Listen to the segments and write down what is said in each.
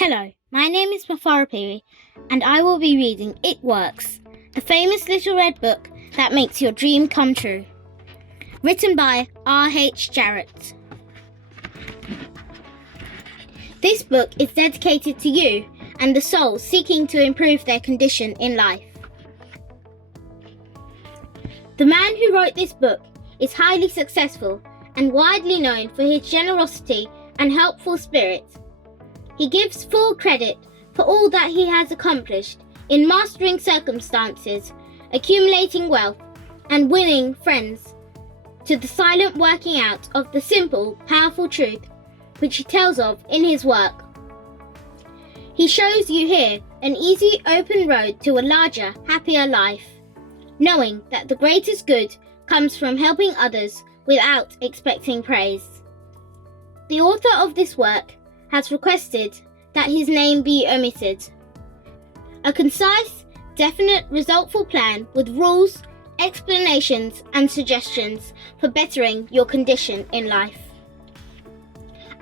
Hello, my name is Mafaro, and I will be reading It Works, the famous little red book that makes your dream come true. Written by R.H. Jarrett. This book is dedicated to you and the souls seeking to improve their condition in life. The man who wrote this book is highly successful and widely known for his generosity and helpful spirit. He gives full credit for all that he has accomplished in mastering circumstances, accumulating wealth, and winning friends, to the silent working out of the simple, powerful truth which he tells of in his work. He shows you here an easy, open road to a larger, happier life, knowing that the greatest good comes from helping others without expecting praise. The author of this work has requested that his name be omitted. A concise, definite, resultful plan with rules, explanations, and suggestions for bettering your condition in life.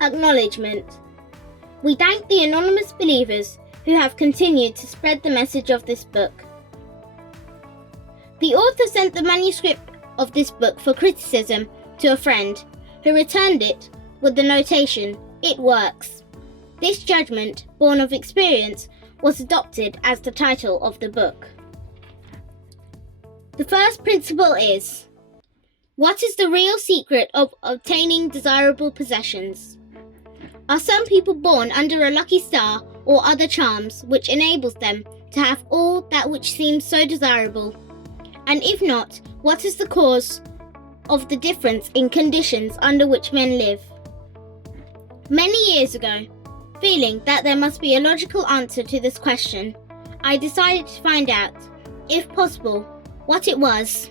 Acknowledgement. We thank the anonymous believers who have continued to spread the message of this book. The author sent the manuscript of this book for criticism to a friend, who returned it with the notation, "It works." This judgment, born of experience, was adopted as the title of the book. The first principle is, what is the real secret of obtaining desirable possessions? Are some people born under a lucky star or other charms which enables them to have all that which seems so desirable? And if not, what is the cause of the difference in conditions under which men live? Many years ago, feeling that there must be a logical answer to this question, I decided to find out, if possible, what it was.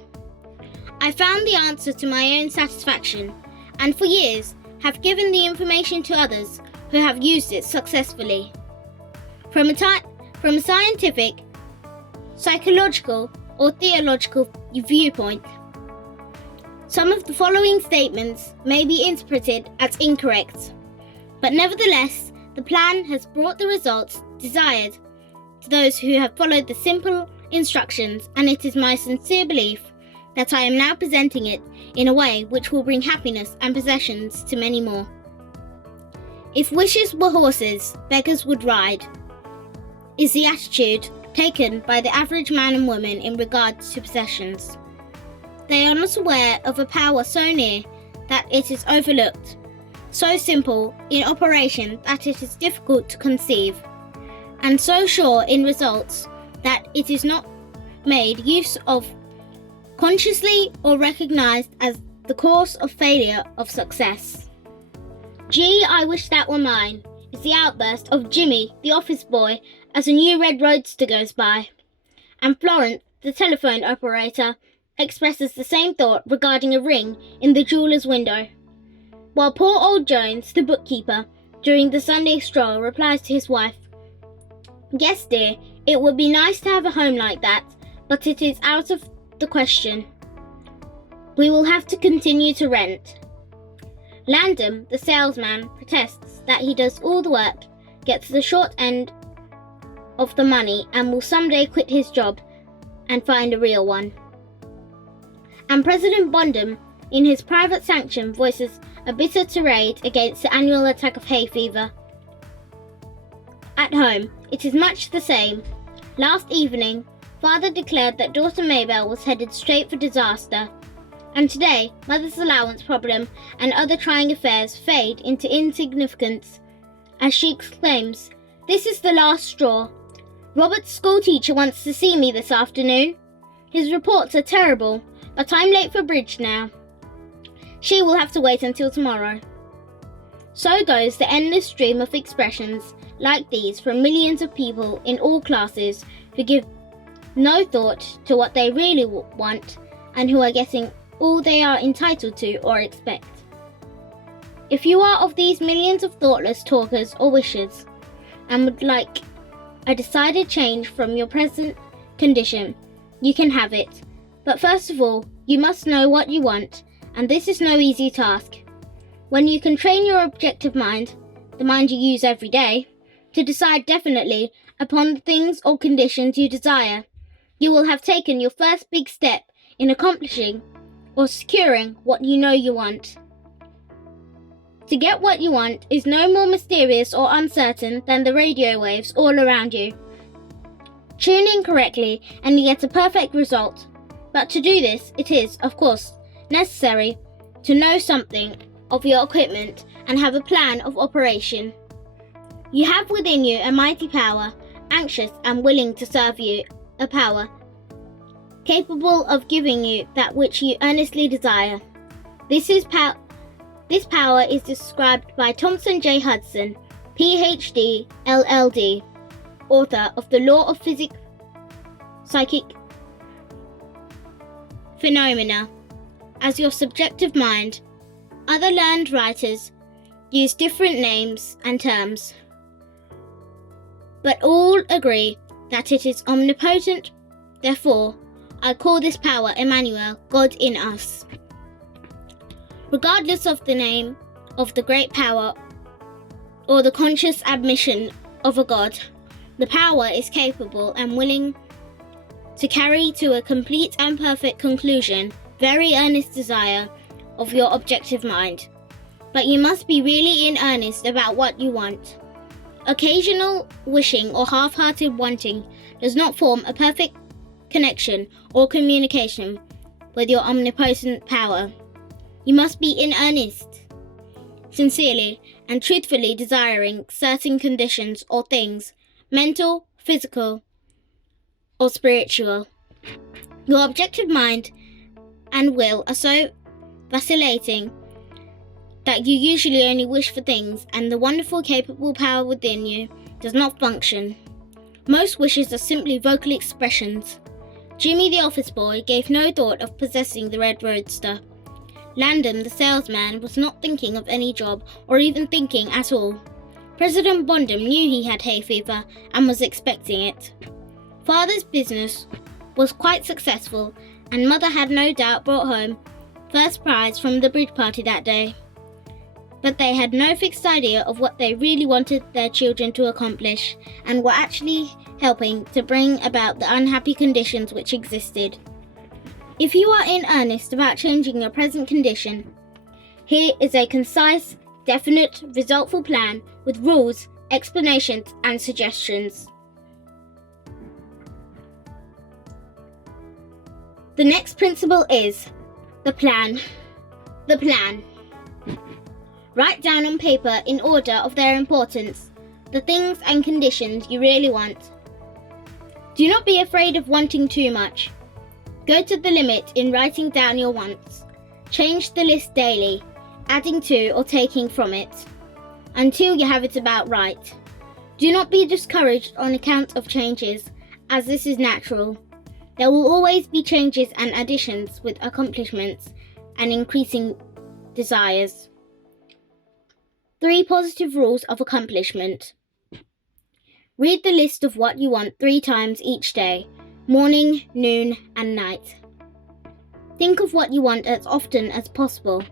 I found the answer to my own satisfaction, and for years have given the information to others who have used it successfully. From a scientific, psychological, or theological viewpoint, some of the following statements may be interpreted as incorrect, but nevertheless, the plan has brought the results desired to those who have followed the simple instructions, and it is my sincere belief that I am now presenting it in a way which will bring happiness and possessions to many more. If wishes were horses, beggars would ride, is the attitude taken by the average man and woman in regard to possessions. They are not aware of a power so near that it is overlooked, so simple in operation that it is difficult to conceive, and so sure in results that it is not made use of consciously or recognized as the cause of failure of success. "Gee, I wish that were mine," is the outburst of Jimmy, the office boy, as a new red roadster goes by, and Florence, the telephone operator, expresses the same thought regarding a ring in the jeweller's window, while poor old Jones, the bookkeeper, during the Sunday stroll, replies to his wife, "Yes, dear, it would be nice to have a home like that, but it is out of the question. We will have to continue to rent." Landon, the salesman, protests that he does all the work, gets the short end of the money, and will someday quit his job and find a real one. And President Bondum, in his private sanction, voices a bitter tirade against the annual attack of hay fever. At home, it is much the same. Last evening, father declared that daughter Mabel was headed straight for disaster, and today, mother's allowance problem and other trying affairs fade into insignificance as she exclaims, "This is the last straw. Robert's schoolteacher wants to see me this afternoon. His reports are terrible, but I'm late for bridge now. She will have to wait until tomorrow." So goes the endless stream of expressions like these from millions of people in all classes who give no thought to what they really want and who are getting all they are entitled to or expect. If you are of these millions of thoughtless talkers or wishers and would like a decided change from your present condition, you can have it. But first of all, you must know what you want, and this is no easy task. When you can train your objective mind, the mind you use every day, to decide definitely upon the things or conditions you desire, you will have taken your first big step in accomplishing or securing what you know you want. To get what you want is no more mysterious or uncertain than the radio waves all around you. Tune in correctly and you get a perfect result. But to do this, it is, of course, necessary to know something of your equipment and have a plan of operation. You have within you a mighty power, anxious and willing to serve you, a power capable of giving you that which you earnestly desire. This power is described by Thomson J. Hudson, Ph.D., LL.D., author of The Law of Psychic Phenomena, as your subjective mind. Other learned writers use different names and terms, but all agree that it is omnipotent. Therefore, I call this power Emmanuel, God in us. Regardless of the name of the great power or the conscious admission of a God, the power is capable and willing to carry to a complete and perfect conclusion very earnest desire of your objective mind. But you must be really in earnest about what you want. Occasional wishing or half-hearted wanting does not form a perfect connection or communication with your omnipotent power. You must be in earnest, sincerely and truthfully desiring certain conditions or things, mental, physical, or spiritual. Your objective mind and will are so vacillating that you usually only wish for things, and the wonderful capable power within you does not function. Most wishes are simply vocal expressions. Jimmy the office boy gave no thought of possessing the red roadster. Landon the salesman was not thinking of any job or even thinking at all. President Bondum knew he had hay fever and was expecting it. Father's business was quite successful, and Mother had no doubt brought home first prize from the bridge party that day. But they had no fixed idea of what they really wanted their children to accomplish, and were actually helping to bring about the unhappy conditions which existed. If you are in earnest about changing your present condition, here is a concise, definite, resultful plan with rules, explanations, and suggestions. The next principle is the plan. The plan. Write down on paper, in order of their importance, the things and conditions you really want. Do not be afraid of wanting too much. Go to the limit in writing down your wants. Change the list daily, adding to or taking from it, until you have it about right. Do not be discouraged on account of changes, as this is natural. There will always be changes and additions with accomplishments and increasing desires. 3 positive rules of accomplishment. Read the list of what you want 3 times each day, morning, noon, and night. Think of what you want as often as possible.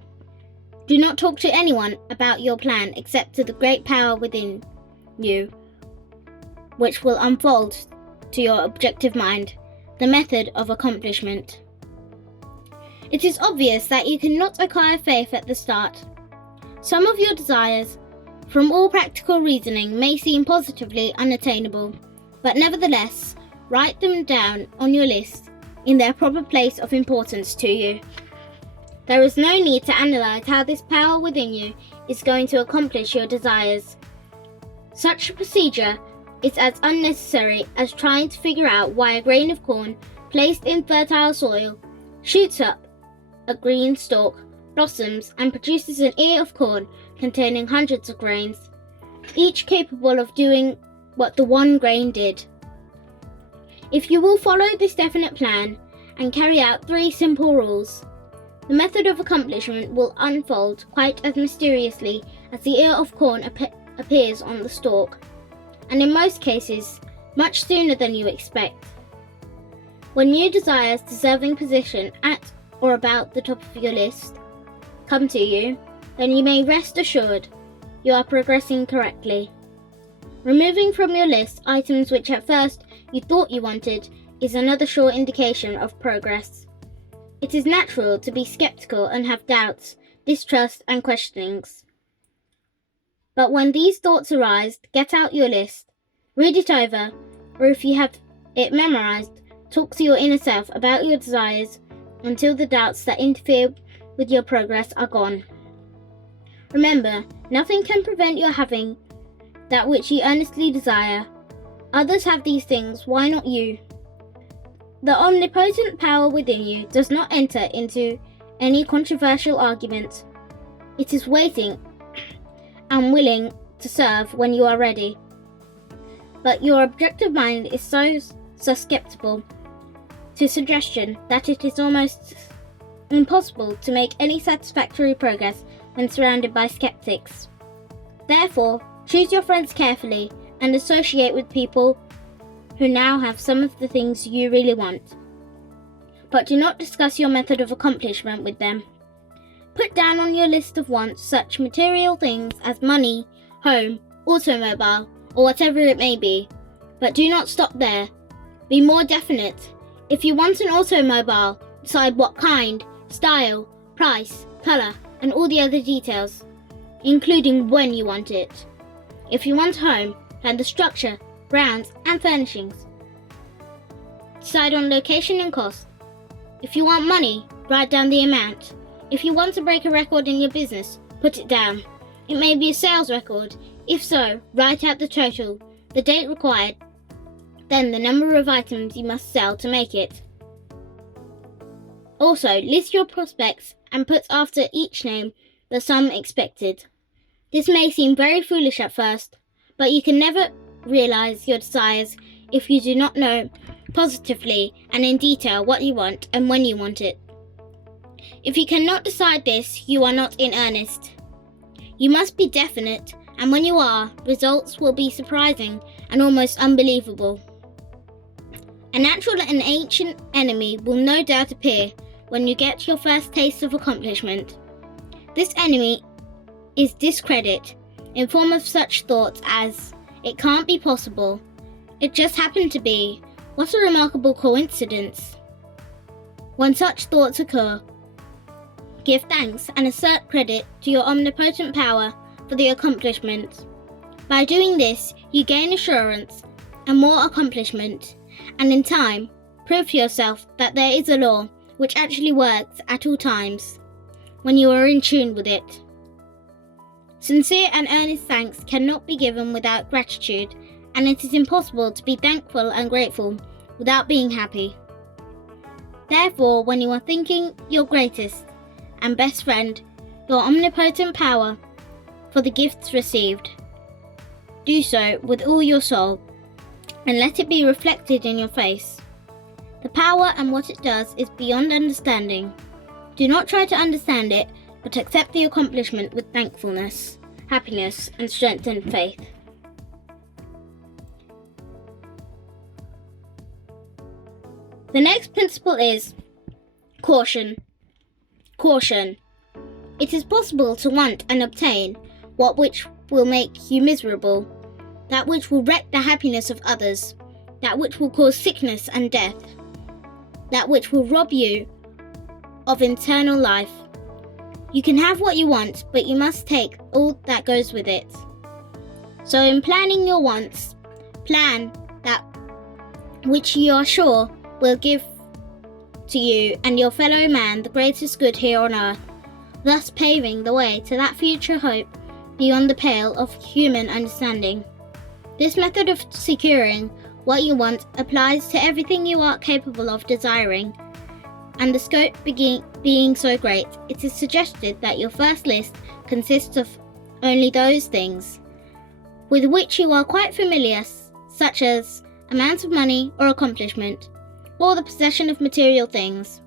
Do not talk to anyone about your plan except to the great power within you, which will unfold to your objective mind the method of accomplishment. It is obvious that you cannot acquire faith at the start. Some of your desires, from all practical reasoning, may seem positively unattainable, but nevertheless, write them down on your list in their proper place of importance to you. There is no need to analyze how this power within you is going to accomplish your desires. Such a procedure is as unnecessary as trying to figure out why a grain of corn placed in fertile soil shoots up a green stalk, blossoms, and produces an ear of corn containing hundreds of grains, each capable of doing what the one grain did. If you will follow this definite plan and carry out 3 simple rules, the method of accomplishment will unfold quite as mysteriously as the ear of corn appears on the stalk, and in most cases, much sooner than you expect. When new desires deserving position at or about the top of your list come to you, then you may rest assured you are progressing correctly. Removing from your list items which at first you thought you wanted is another sure indication of progress. It is natural to be skeptical and have doubts, distrust and questionings. But when these thoughts arise, get out your list, read it over, or if you have it memorized, talk to your inner self about your desires until the doubts that interfere with your progress are gone. Remember, nothing can prevent your having that which you earnestly desire. Others have these things, why not you? The omnipotent power within you does not enter into any controversial argument. It is waiting and willing to serve when you are ready. But your objective mind is so susceptible to suggestion that it is almost impossible to make any satisfactory progress when surrounded by skeptics. Therefore, choose your friends carefully and associate with people who now have some of the things you really want. But do not discuss your method of accomplishment with them. Put down on your list of wants such material things as money, home, automobile, or whatever it may be. But do not stop there. Be more definite. If you want an automobile, decide what kind, style, price, colour, and all the other details, including when you want it. If you want a home, plan the structure, brands, and furnishings. Decide on location and cost. If you want money, write down the amount. If you want to break a record in your business, put it down. It may be a sales record. If so, write out the total, the date required, then the number of items you must sell to make it. Also, list your prospects and put after each name the sum expected. This may seem very foolish at first, but you can never realize your desires if you do not know positively and in detail what you want and when you want it. If you cannot decide this, you are not in earnest. You must be definite, and when you are, results will be surprising and almost unbelievable. A natural and ancient enemy will no doubt appear when you get your first taste of accomplishment. This enemy is discredit, in form of such thoughts as, it can't be possible, it just happened to be, what a remarkable coincidence. When such thoughts occur, give thanks and assert credit to your omnipotent power for the accomplishment. By doing this, you gain assurance and more accomplishment, and in time, prove to yourself that there is a law which actually works at all times, when you are in tune with it. Sincere and earnest thanks cannot be given without gratitude, and it is impossible to be thankful and grateful without being happy. Therefore, when you are thanking your greatest and best friend, your omnipotent power, for the gifts received, do so with all your soul, and let it be reflected in your face. The power and what it does is beyond understanding. Do not try to understand it, but accept the accomplishment with thankfulness, happiness, and strengthened faith. The next principle is caution. Caution. It is possible to want and obtain that which will make you miserable, that which will wreck the happiness of others, that which will cause sickness and death, that which will rob you of eternal life. You can have what you want, but you must take all that goes with it. So in planning your wants, plan that which you are sure will give to you and your fellow man the greatest good here on earth, thus paving the way to that future hope beyond the pale of human understanding. This method of securing what you want applies to everything you are capable of desiring, and the scope being so great, it is suggested that your first list consists of only those things with which you are quite familiar, such as amounts of money or accomplishment, or the possession of material things.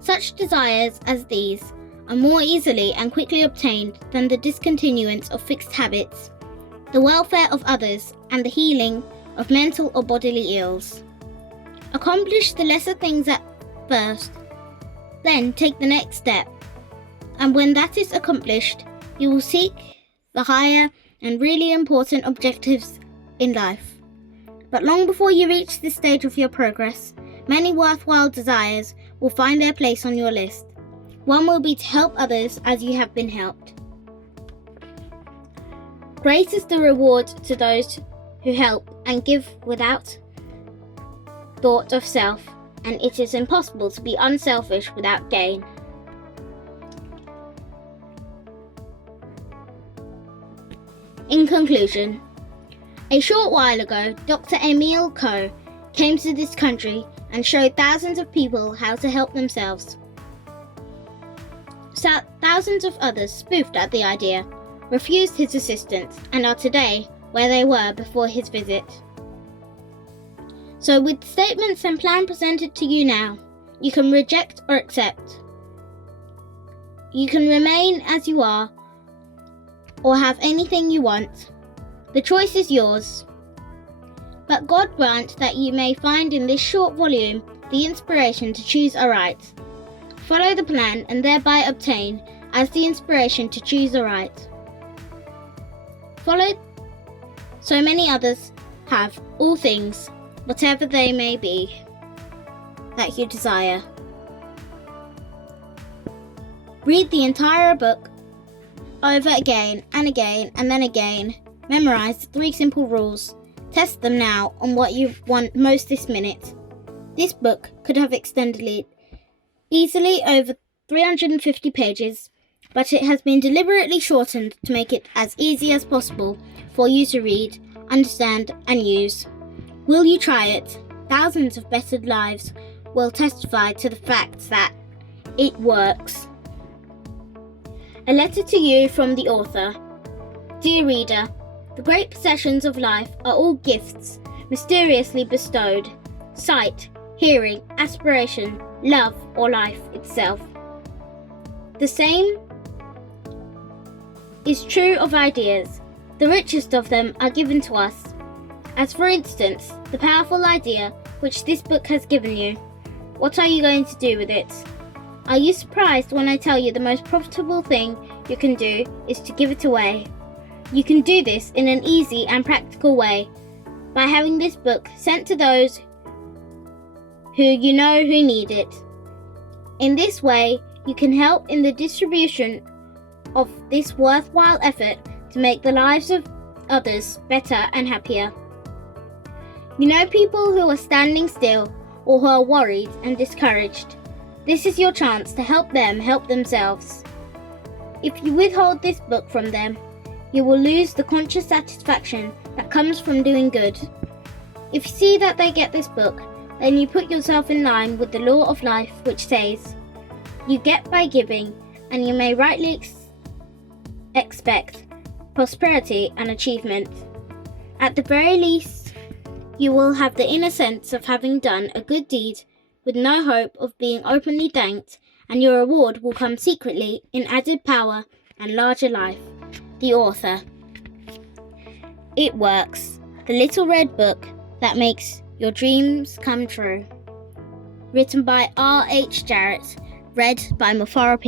Such desires as these are more easily and quickly obtained than the discontinuance of fixed habits, the welfare of others, and the healing of mental or bodily ills. Accomplish the lesser things at first, then take the next step, and when that is accomplished, you will seek the higher and really important objectives in life. But long before you reach this stage of your progress, many worthwhile desires will find their place on your list. One will be to help others as you have been helped. Great is the reward to those who help and give without thought of self, and it is impossible to be unselfish without gain. In conclusion, a short while ago, Dr. Emile Coe came to this country and showed thousands of people how to help themselves. Thousands of others spoofed at the idea, refused his assistance, and are today where they were before his visit. So with the statements and plan presented to you now, you can reject or accept. You can remain as you are or have anything you want. The choice is yours. But God grant that you may find in this short volume the inspiration to choose aright. Follow the plan and thereby obtain as the inspiration to choose aright. Follow so many others have all things, whatever they may be, that you desire. Read the entire book over again and again and then again. Memorize the 3 simple rules. Test them now on what you want most this minute. This book could have extended easily over 350 pages, but it has been deliberately shortened to make it as easy as possible for you to read, understand, and use. Will you try it? Thousands of bettered lives will testify to the fact that it works. A letter to you from the author. Dear reader, the great possessions of life are all gifts mysteriously bestowed. Sight, hearing, aspiration, love, or life itself. The same is true of ideas. The richest of them are given to us. As for instance, the powerful idea which this book has given you. What are you going to do with it? Are you surprised when I tell you the most profitable thing you can do is to give it away? You can do this in an easy and practical way by having this book sent to those who you know who need it. In this way, you can help in the distribution of this worthwhile effort to make the lives of others better and happier. You know people who are standing still or who are worried and discouraged. This is your chance to help them help themselves. If you withhold this book from them, you will lose the conscious satisfaction that comes from doing good. If you see that they get this book, then you put yourself in line with the law of life, which says, you get by giving, and you may rightly expect prosperity and achievement. At the very least, you will have the inner sense of having done a good deed with no hope of being openly thanked, and your reward will come secretly in added power and larger life. The author. It Works, the little red book that makes your dreams come true. Written by R.H. Jarrett, read by Mafaro.